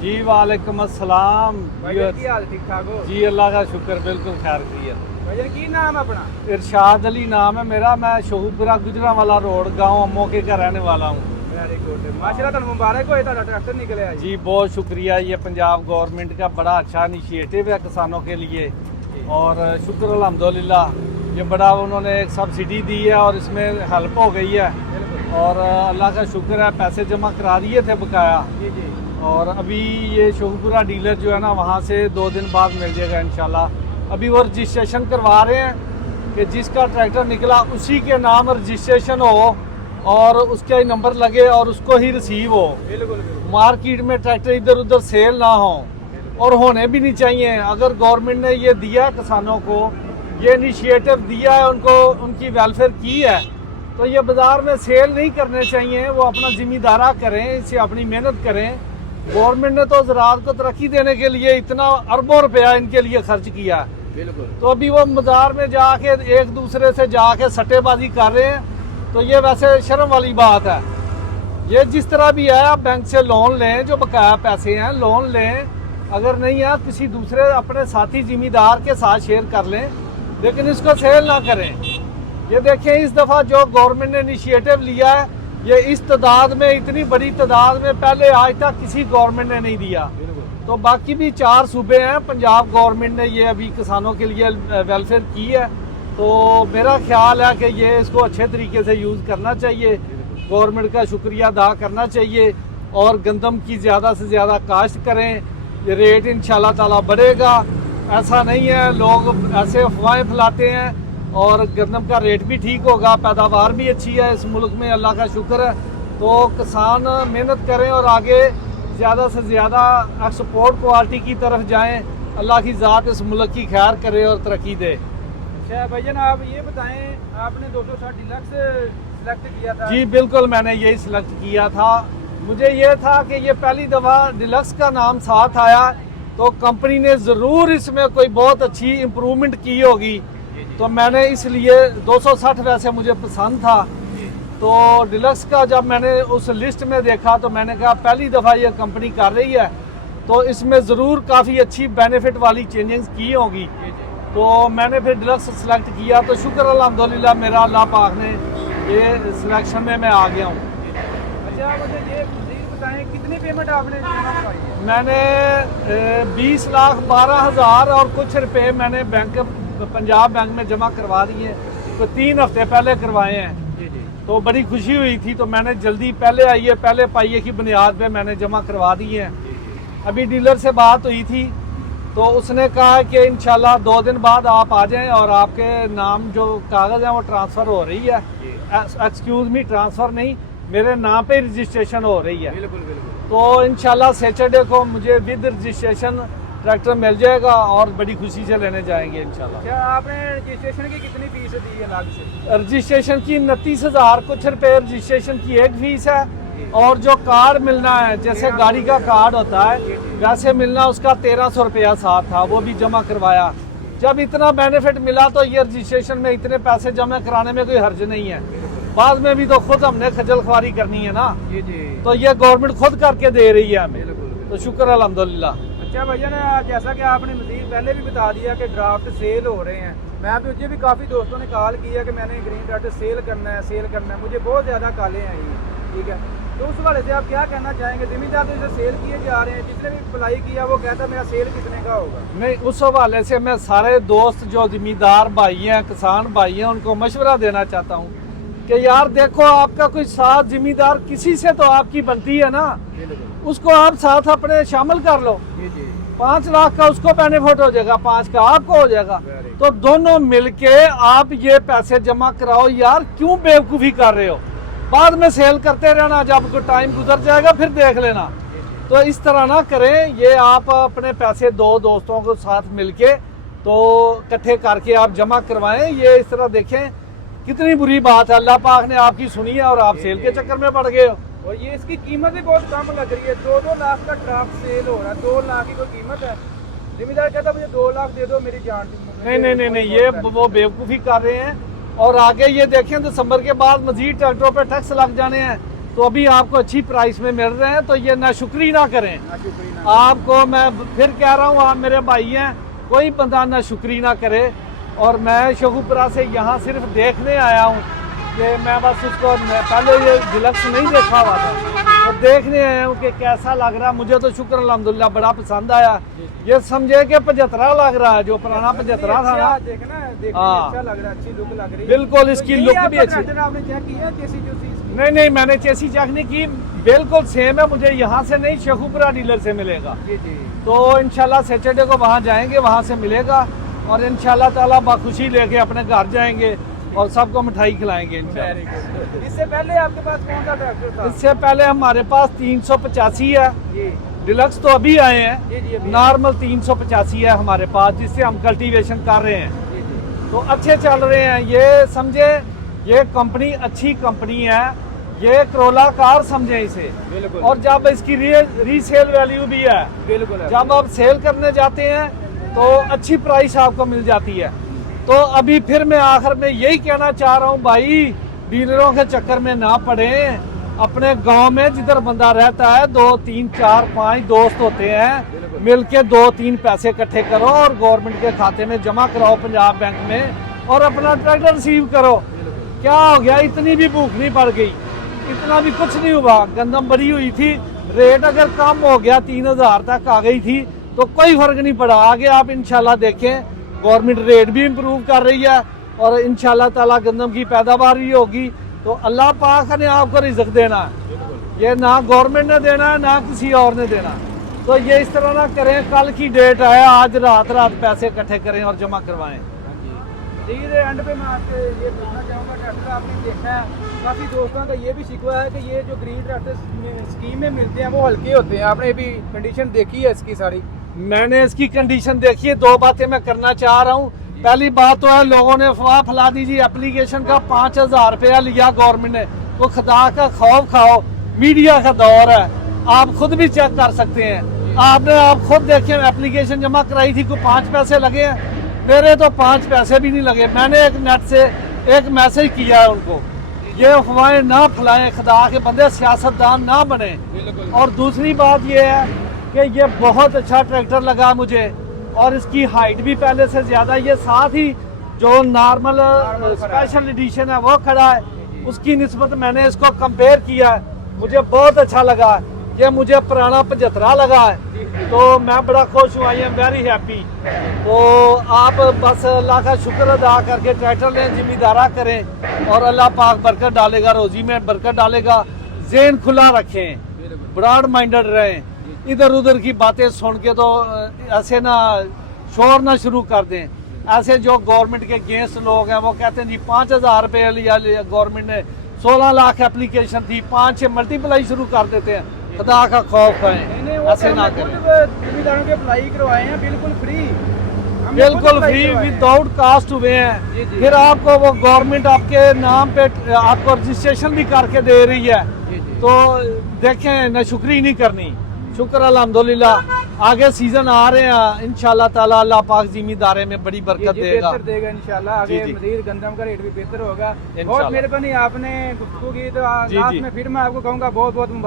जी वालेकुम अस्सलाम। भाईजान की हाल ठीक ठाक हो? जी अल्लाह का शुक्र, बिल्कुल खैर खैरियत। भाईजान की नाम है अपना? इरशाद अली नाम है मेरा। मैं शहूपुरा गुजरांवाला रोड गांव अम्मोके का रहने वाला हूँ। वेरी गुड, माशाल्लाह तुहानू मुबारक होए, तुहाडा ट्रैक्टर निकले आज। जी बहुत शुक्रिया। ये पंजाब गवर्नमेंट का बड़ा अच्छा इनिशिएटिव है किसानों के लिए, और शुक्र अल्हम्दुलिल्लाह। ये बड़ा उन्होंने एक सब्सिडी दी है और इसमें हेल्प हो गई है, और अल्लाह का शुक्र है। पैसे जमा करा दिए थे बकाया, जी जी। और अभी ये शहूपुरा डीलर जो है ना, वहाँ से 2 दिन बाद मिल जाएगा इंशाल्लाह। अभी वो रजिस्ट्रेशन करवा रहे हैं कि जिसका ट्रैक्टर निकला उसी के नाम रजिस्ट्रेशन हो और उसका ही नंबर लगे और उसको ही रिसीव हो। बिल्कुल मार्केट में ट्रैक्टर इधर उधर सेल ना हो, और होने भी नहीं चाहिए। अगर गवर्नमेंट ने ये दिया है किसानों को, ये इनिशिएटिव दिया है उनको, उनकी वेलफेयर की है, तो ये बाज़ार में सेल नहीं करने चाहिए। वो अपना जिम्मेदारा करें, इसे अपनी मेहनत करें। गवर्नमेंट ने तो ज़राअत को तरक्की देने के लिए इतना अरबों रुपया इनके लिए खर्च किया। बिल्कुल। तो अभी वो बाजार में जाके एक दूसरे से जाके सट्टेबाजी कर रहे हैं, तो ये वैसे शर्म वाली बात है। ये जिस तरह भी है, आप बैंक से लोन लें, जो बकाया पैसे हैं लोन लें। अगर नहीं है किसी दूसरे अपने साथी जिम्मेदार के साथ शेयर कर लें, लेकिन इसको सेल ना करें। ये देखें, इस दफ़ा जो गवर्नमेंट ने इनिशिएटिव लिया है, ये इस तादाद में, इतनी बड़ी तादाद में पहले आज तक किसी गवर्नमेंट ने नहीं दिया। तो बाकी भी 4 सूबे हैं, पंजाब गवर्नमेंट ने ये अभी किसानों के लिए वेलफेयर की है। तो मेरा ख्याल है कि ये इसको अच्छे तरीके से यूज़ करना चाहिए, गवर्नमेंट का शुक्रिया अदा करना चाहिए, और गंदम की ज़्यादा से ज़्यादा काश्त करें। ये रेट इंशाल्लाह ताला बढ़ेगा। ऐसा नहीं है लोग ऐसे अफवाहें फैलाते हैं, और गंदम का रेट भी ठीक होगा, पैदावार भी अच्छी है इस मुल्क में, अल्लाह का शुक्र है। तो किसान मेहनत करें और आगे ज़्यादा से ज़्यादा एक्सपोर्ट क्वालिटी की तरफ जाएं। अल्लाह की ज़ात इस मुल्क की खैर करे और तरक्की दे। अच्छा भाईजान, आप ये बताएं, आपने 260 डिलक्स सेलेक्ट किया था? जी बिल्कुल, मैंने यही सिलेक्ट किया था। मुझे ये था कि ये पहली दफ़ा डिलक्स का नाम साथ आया, तो कंपनी ने ज़रूर इसमें कोई बहुत अच्छी इम्प्रूवमेंट की होगी। तो मैंने इसलिए 260 वैसे मुझे पसंद था, तो डिलक्स का जब मैंने उस लिस्ट में देखा तो मैंने कहा पहली दफ़ा ये कंपनी कर रही है, तो इसमें ज़रूर काफ़ी अच्छी बेनिफिट वाली चेंजेस की होगी। तो मैंने फिर डिलक्स सेलेक्ट किया, तो शुक्र अल्हम्दुलिल्लाह मेरा, अल्लाह पाक ने ये सिलेक्शन में मैं आ गया हूँ। अच्छा मुझे ये मज़ीद बताएं, कितनी पेमेंट आपने जमा करवाई है? मैंने 20,12,000 और कुछ रुपए मैंने पंजाब बैंक में जमा करवा दिए, तो 3 हफ्ते पहले करवाए हैं। तो बड़ी खुशी हुई थी, तो मैंने जल्दी पहले आइए पहले पाइए की बुनियाद पे मैंने जमा करवा दिए हैं। अभी डीलर से बात हुई थी, तो उसने कहा कि इंशाल्लाह 2 दिन बाद आप आ जाएं और आपके नाम जो कागज़ हैं वो ट्रांसफ़र हो रही है। एक्सक्यूज़ मी, ट्रांसफ़र नहीं, मेरे नाम पे रजिस्ट्रेशन हो रही है। बिल्कुल बिल्कुल। तो इंशाल्लाह सैटरडे को मुझे विद रजिस्ट्रेशन ट्रैक्टर मिल जाएगा, और बड़ी खुशी से लेने जाएंगे इंशाल्लाह। क्या आपने रजिस्ट्रेशन की कितनी फीस दी है अलग से? रजिस्ट्रेशन की 29,000 कुछ रुपए रजिस्ट्रेशन की एक फीस है, और जो कार्ड मिलना है, जैसे गाड़ी का कार्ड होता है वैसे मिलना, उसका 1300 रुपया साथ था, वो भी जमा करवाया। जब इतना बेनिफिट मिला तो ये रजिस्ट्रेशन में इतने पैसे जमा कराने में कोई हर्ज नहीं है। बाद में भी तो खुद हमने खजल ख्वारी करनी है ना, तो ये गवर्नमेंट खुद करके दे रही है हमें, तो शुक्र अल्हम्दुलिल्लाह। अच्छा भैया ने, जैसा कि आपने मज़ीद पहले भी बता दिया कि ड्राफ्ट सेल हो रहे हैं, मैं भी, मुझे भी काफ़ी दोस्तों ने कॉल किया कि मैंने ग्रीन ड्राफ्ट सेल करना है, मुझे बहुत ज़्यादा कॉलें आई हैं। ठीक है, तो उस हवाले से आप क्या कहना चाहेंगे? ज़मींदार तो इसे सेल किए जा रहे हैं, जिसने भी अप्लाई किया वो कहता मेरा सेल कितने का होगा? नहीं, उस हवाले से मैं सारे दोस्त जो ज़मींदार भाई हैं, किसान भाई हैं, उनको मशवरा देना चाहता हूँ कि यार देखो, आपका कोई साथ ज़मींदार किसी से तो आपकी बनती है ना, उसको आप साथ अपने शामिल कर लो। 5 लाख का उसको बेनिफिट हो जाएगा, 5 का आपको हो जाएगा। तो दोनों मिलके आप ये पैसे जमा कराओ। यार क्यों बेवकूफ़ी कर रहे हो? बाद में सेल करते रहना, जब टाइम गुजर जाएगा फिर देख लेना। तो इस तरह ना करें। ये आप अपने पैसे 2 दोस्तों को साथ मिलके तो इकट्ठे करके आप जमा करवाएं। ये इस तरह देखें कितनी बुरी बात है, अल्लाह पाक ने आपकी सुनी है और आप सेल के चक्कर में पड़ गए हो। और ये इसकी कीमत भी बहुत कम लग रही है, 2-2 लाख का ड्राफ्ट सेल हो रहा है। 2 लाख की कोई कीमत है? जिम्मेदार कहता मुझे 2 लाख दे दो मेरी जान। नहीं, ये वो बेवकूफ़ी कर रहे हैं। और आगे ये देखें दिसंबर के बाद मजीद ट्रैक्टरों पे टैक्स लग जाने हैं, तो अभी आपको अच्छी प्राइस में मिल रहे हैं, तो ये नाशुक्री ना करें। शुक्रिया। आपको मैं फिर कह रहा हूँ, आप मेरे भाई हैं, कोई बंदा नाशुक्री ना करे। और मैं शेखुपुरा से यहाँ सिर्फ देखने आया हूँ कि मैं बस उसको पहले ये डिलक्स नहीं देखा हुआ था, तो देखने आया हूँ कि कैसा लग रहा है। मुझे तो शुक्र अल्हम्दुलिल्लाह बड़ा पसंद आया। ये समझे कि 75 लग रहा है, जो पुराना 75 था ना। देखना देखने में हाँ। अच्छा लग रहा है, अच्छी लुक लग रही है। बिल्कुल, इसकी तो ये लुक आपका भी अच्छी। ट्रैक्टर आपने चेक किया कैसी जो चीज की? नहीं नहीं, मैंने चेसी चेक नहीं की, बिल्कुल सेम है। मुझे यहाँ से नहीं, शेखुपुरा डीलर से मिलेगा। जी जी। तो इंशाल्लाह सैटरडे को वहाँ जाएंगे, वहाँ से मिलेगा और इंशाल्लाह ताला बाखुशी लेके अपने घर जाएंगे और सबको मिठाई खिलाएंगे इंशाल्लाह। Very good. इससे पहले आपके पास कौन सा ट्रैक्टर था? इससे पहले हमारे पास 385 है, जी डिलक्स तो अभी आए हैं। जी जी अभी। नॉर्मल 385 है हमारे पास, जिससे हम कल्टीवेशन कर रहे हैं, जी जी। तो अच्छे चल रहे हैं। ये समझे, ये कंपनी अच्छी कंपनी है, ये करोला कार समझे इसे। बिल्कुल। और जब इसकी रीसेल वैल्यू भी है, बिल्कुल है। जब आप सेल करने जाते हैं तो अच्छी प्राइस आपको मिल जाती है। तो अभी फिर मैं आखिर में यही कहना चाह रहा हूँ, भाई डीलरों के चक्कर में ना पड़े। अपने गांव में जिधर बंदा रहता है, 2 3 4 5 दोस्त होते हैं, मिलके 2-3 पैसे इकट्ठे करो और गवर्नमेंट के खाते में जमा कराओ पंजाब बैंक में, और अपना ट्रैक्टर रिसीव करो। क्या हो गया, इतनी भी भूख नहीं पड़ गई, इतना भी कुछ नहीं हुआ। गंदम बड़ी हुई थी, रेट अगर कम हो गया 3000 तक आ गई थी तो कोई फर्क नहीं पड़ा। आगे आप इंशाल्लाह देखें, गवर्नमेंट रेट भी इम्प्रूव कर रही है और इंशाल्लाह ताला गंदम की पैदावार भी होगी। तो अल्लाह पाक ने आपको रिज़्क देना है, ये ना गवर्नमेंट ने देना है ना किसी और ने देना। तो ये इस तरह ना करें, कल की डेट है, आज रात पैसे इकट्ठे करें और जमा करवाएं। धीरे एंड पे मैं आपसे ये पूछना चाहूँगा, ट्रैक्टर आपने देखा है, काफ़ी दोस्तों का ये भी शिकवा है कि ये जो ग्रीन ट्रैक्टर स्कीम में मिलते हैं वो हल्के होते हैं। आपने भी कंडीशन देखी है इसकी सारी? मैंने इसकी कंडीशन देखी है। 2 बातें मैं करना चाह रहा हूँ। पहली बात तो है, लोगों ने अफवाह फैला दी जी एप्लीकेशन का 5000 रुपया लिया गवर्नमेंट ने। तो खुदा का खौफ खाओ, मीडिया का दौर है, आप खुद भी चेक कर सकते हैं। आप खुद देखें, एप्लीकेशन जमा कराई थी, कोई 5 पैसे लगे हैं? मेरे तो 5 पैसे भी नहीं लगे। मैंने एक नेट से एक मैसेज किया है उनको, ये अफवाहें ना फैलाएं, खुदा के बंदे सियासतदान ना बने। और दूसरी बात ये है कि ये बहुत अच्छा ट्रैक्टर लगा मुझे, और इसकी हाइट भी पहले से ज़्यादा। ये साथ ही जो नॉर्मल स्पेशल एडिशन है वो खड़ा है, उसकी निस्बत मैंने इसको कंपेयर किया है, मुझे बहुत अच्छा लगा। ये मुझे पुराना 75 लगा है, तो मैं बड़ा खुश हूँ। I am very happy. तो आप बस अल्लाह का शुक्र अदा करके ट्रैक्टर लें, जिम्मेदारा करें और अल्लाह पाक बरकत डालेगा, रोजी में बरकत डालेगा। ज़हन खुला रखें, ब्रॉड माइंडेड रहें, इधर उधर की बातें सुन के तो ऐसे ना शोर ना शुरू कर दें। ऐसे जो गवर्नमेंट के अगेंस्ट लोग हैं वो कहते हैं जी 5000 रुपये लिया गवर्नमेंट ने, 16 लाख एप्लीकेशन थी, 5 से मल्टीप्लाई शुरू कर देते हैं। खुदा का खौफ करें, ऐसे ना करें। जिम्मेदारों के अप्लाई करवाए हैं बिल्कुल फ्री, बिल्कुल फ्री विदाउट कास्ट हुए हैं। जी, जी। फिर आपको वो गवर्नमेंट आपके नाम पे आपको रजिस्ट्रेशन भी करके दे रही है। तो देखें, ना शुक्री नहीं करनी, शुक्र अल्हम्दुलिल्लाह। आगे सीजन आ रहे हैं, इंशाल्लाह ताला अल्लाह पाक जिम्मेदारे में बड़ी बरकत देगा। बेहतर देगा इंशाल्लाह। आगे जी। मजीद गंदम का रेट भी बेहतर होगा। इंशाल्लाह। बहुत मेहरबानी, आपने गुफ्तगू की। तो जी, लास्ट जी। में फिर मैं आपको कहूँगा बहुत बहुत मुबारक।